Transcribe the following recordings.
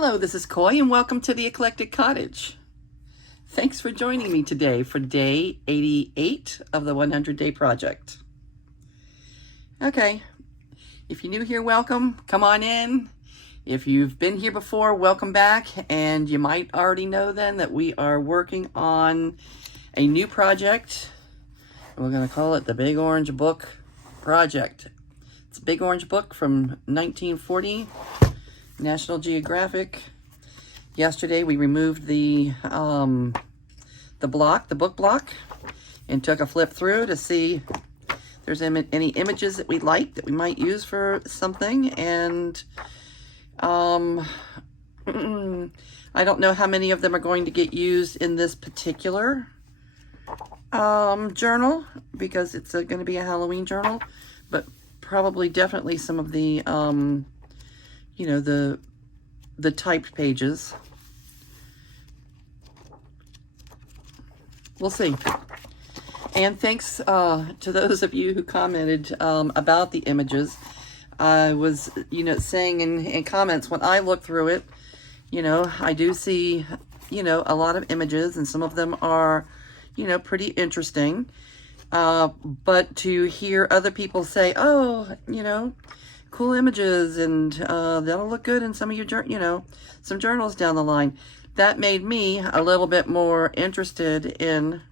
Hello, this is Coy, and welcome to the Eclectic Cottage. Thanks for joining me today for day 88 of the 100-day project. Okay, if you're new here, welcome. Come on in. If you've been here before, welcome back. And you might already know then that we are working on a new project. We're going to call it the Big Orange Book Project. It's a Big Orange Book from 1940. National Geographic. Yesterday we removed the book block, and took a flip through to see if there's any images that we like that we might use for something. And I don't know how many of them are going to get used in this particular journal, because it's going to be a Halloween journal, but probably definitely some of the you know, the typed pages. We'll see. And thanks to those of you who commented about the images. I was, saying in comments, when I look through it, I do see, a lot of images, and some of them are, pretty interesting. But to hear other people say, oh, cool images, and that'll look good in some of your, some journals down the line. That made me a little bit more interested in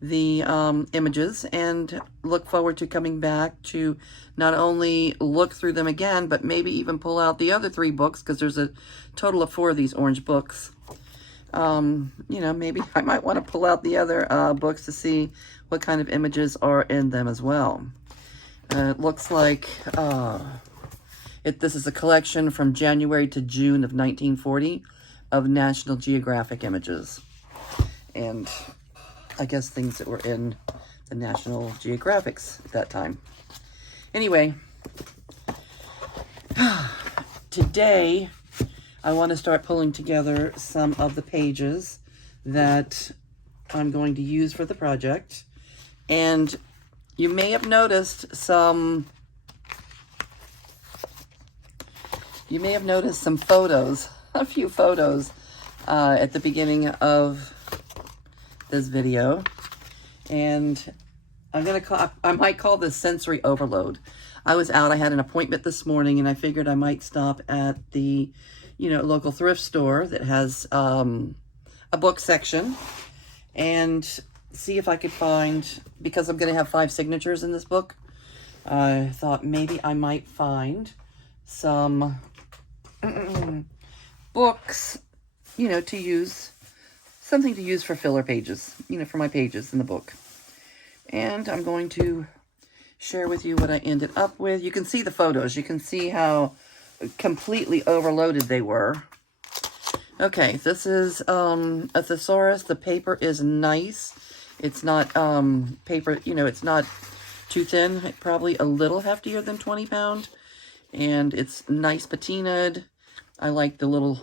the images, and look forward to coming back to not only look through them again, but maybe even pull out the other 3 books, because there's a total of 4 of these orange books. Maybe I might want to pull out the other books to see what kind of images are in them as well. It looks like this is a collection from January to June of 1940 of National Geographic images. And I guess things that were in the National Geographics at that time. Anyway, today I want to start pulling together some of the pages that I'm going to use for the project. And you may have noticed some photos, a few photos at the beginning of this video. And I might call this sensory overload. I was out, I had an appointment this morning, and I figured I might stop at the, local thrift store that has a book section, and see if I could find, because I'm going to have 5 signatures in this book, I thought maybe I might find some books, to use, something to use for filler pages, for my pages in the book. And I'm going to share with you what I ended up with. You can see the photos. You can see how completely overloaded they were. Okay, this is a thesaurus. The paper is nice. It's not paper, it's not too thin. Probably a little heftier than 20 pound. And it's nice patinaed. I like the little,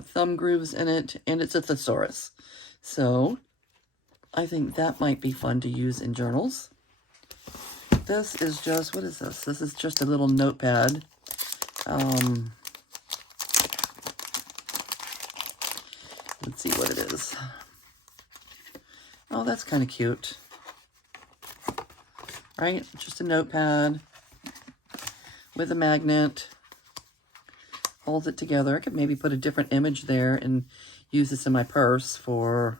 thumb grooves in it. And it's a thesaurus. So I think that might be fun to use in journals. This is just, what is this? This is just a little notepad. Let's see what it is. Oh, that's kind of cute. Right? Just a notepad with a magnet. Holds it together. I could maybe put a different image there and use this in my purse for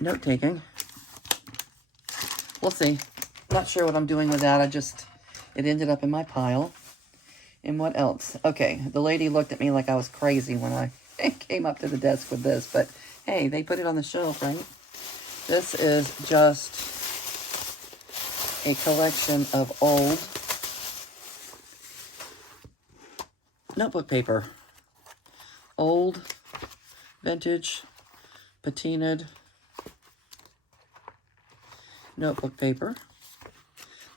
note-taking. We'll see. Not sure what I'm doing with that. It ended up in my pile. And what else? Okay, the lady looked at me like I was crazy when I came up to the desk with this, but hey, they put it on the shelf, right? This is just a collection of old notebook paper. Old, vintage, patinaed notebook paper.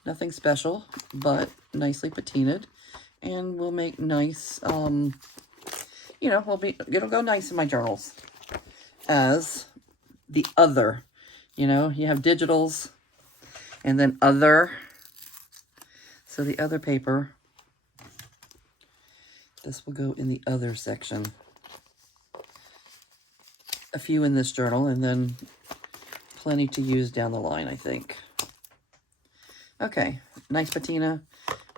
Nothing special, but nicely patinaed. And will make nice, it'll go nice in my journals. As the other, you have digitals, and then other. So the other paper This will go in the other section. A few in this journal, and then plenty to use down the line, I think. Okay, nice patina.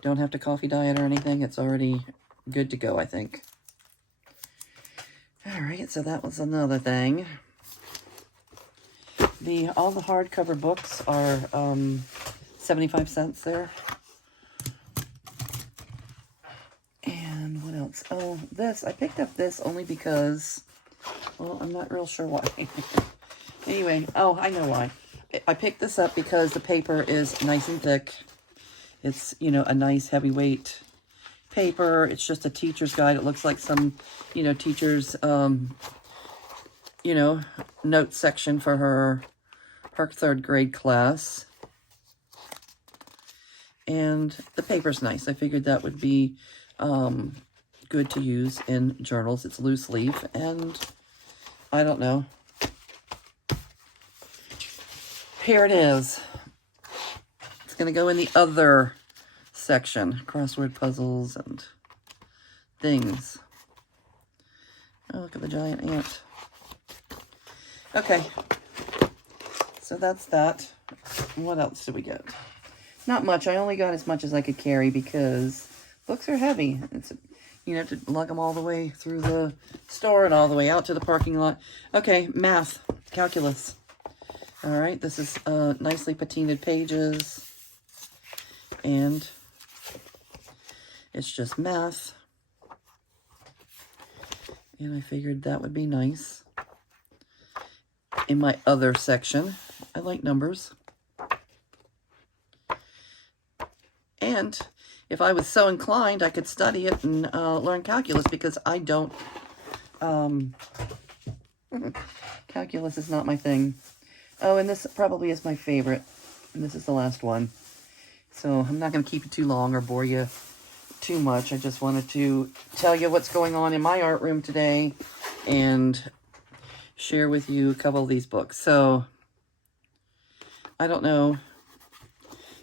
Don't have to coffee dye it or anything. It's already good to go, I think. All right, so that was another thing. All the hardcover books are 75 cents there. And what else? Oh, this. I picked up this only because, well, I'm not real sure why. Anyway, oh, I know why. I picked this up because the paper is nice and thick. It's, you know, a nice heavyweight paper. It's just a teacher's guide. It looks like some, you know, teacher's, you know, note section for her 3rd grade class. And the paper's nice. I figured that would be good to use in journals. It's loose leaf, and I don't know. Here it is. It's going to go in the other section. Crossword puzzles and things. Oh, look at the giant ant. Okay. So that's that. What else did we get? Not much. I only got as much as I could carry because books are heavy. It's, you know, to lug them all the way through the store and all the way out to the parking lot. Okay, math, calculus. All right, this is nicely patinaed pages. And it's just math. And I figured that would be nice. In my other section, I like numbers. And if I was so inclined, I could study it and learn calculus, because I don't, calculus is not my thing. Oh, and this probably is my favorite. And this is the last one. So I'm not going to keep it too long or bore you too much. I just wanted to tell you what's going on in my art room today and share with you a couple of these books. So I don't know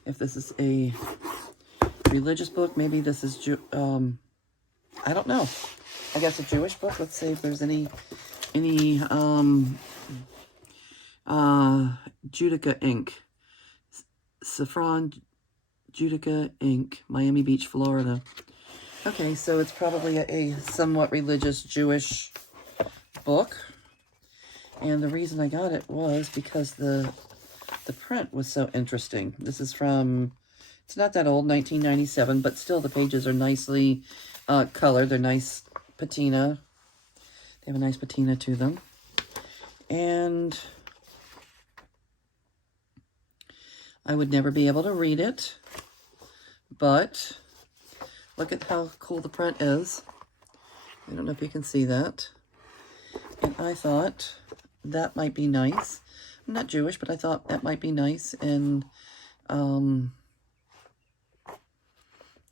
if this is a religious book. Maybe this is, I don't know. I guess a Jewish book. Let's see if there's any Judica Inc. Saffron Judica Inc. Miami Beach, Florida. Okay, so it's probably a somewhat religious Jewish book. And the reason I got it was because the print was so interesting. This is from, it's not that old, 1997, but still the pages are nicely colored. They're nice patina. They have a nice patina to them. And I would never be able to read it, but look at how cool the print is. I don't know if you can see that. And I thought that might be nice. I'm not Jewish, but I thought that might be nice. And,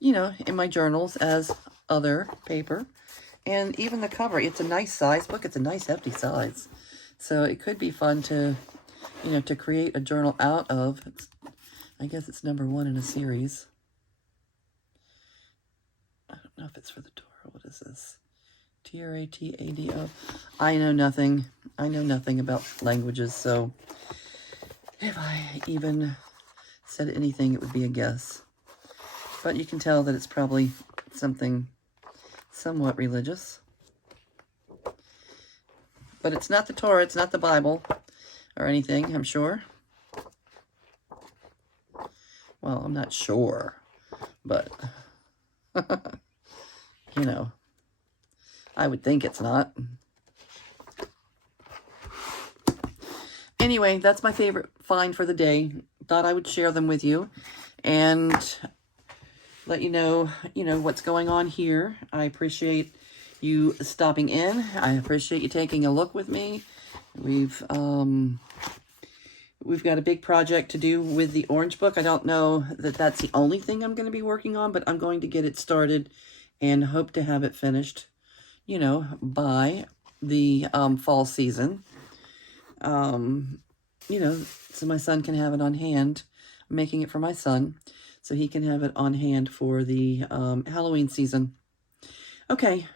you know, in my journals as other paper. And even the cover, it's a nice size book. It's a nice hefty size. So it could be fun to, you know, to create a journal out of. I guess it's number 1 in a series. I don't know if it's for the Torah. What is this? T-R-A-T-A-D-O. I know nothing. I know nothing about languages, so if I even said anything, it would be a guess. But you can tell that it's probably something somewhat religious. But it's not the Torah, it's not the Bible or anything, I'm sure. Well, I'm not sure, but, you know, I would think it's not. Anyway, that's my favorite find for the day. Thought I would share them with you and let you know, what's going on here. I appreciate you stopping in. I appreciate you taking a look with me. We've got a big project to do with the Orange Book. I don't know that that's the only thing I'm going to be working on, but I'm going to get it started and hope to have it finished, you know, by the fall season. You know, so my son can have it on hand. I'm making it for my son so he can have it on hand for the Halloween season. Okay.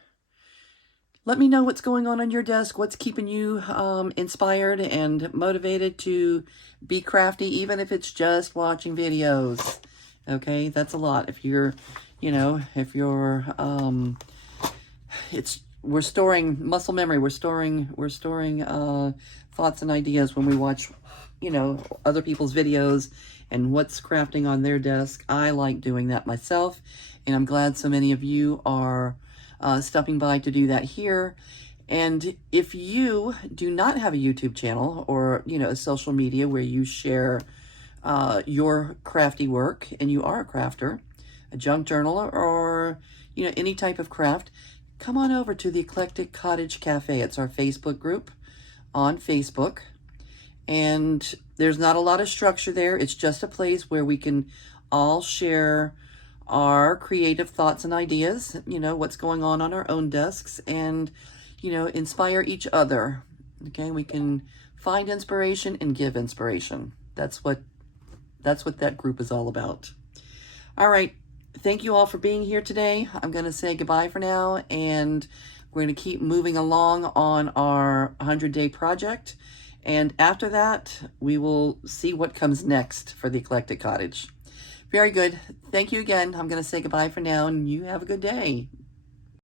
Let me know what's going on your desk, what's keeping you inspired and motivated to be crafty, even if it's just watching videos. Okay, that's a lot. If you're, we're storing muscle memory. We're storing thoughts and ideas when we watch, other people's videos and what's crafting on their desk. I like doing that myself, and I'm glad so many of you are stopping by to do that here. And if you do not have a YouTube channel or, a social media where you share your crafty work, and you are a crafter, a junk journal, or, any type of craft, come on over to the Eclectic Cottage Cafe. It's our Facebook group on Facebook. And there's not a lot of structure there. It's just a place where we can all share our creative thoughts and ideas, what's going on our own desks, and, inspire each other. Okay, we can find inspiration and give inspiration. That's what that group is all about. All right, thank you all for being here today. I'm going to say goodbye for now, and we're going to keep moving along on our 100-day project. And after that, we will see what comes next for the Eclectic Cottage. Very good. Thank you again. I'm going to say goodbye for now, and you have a good day.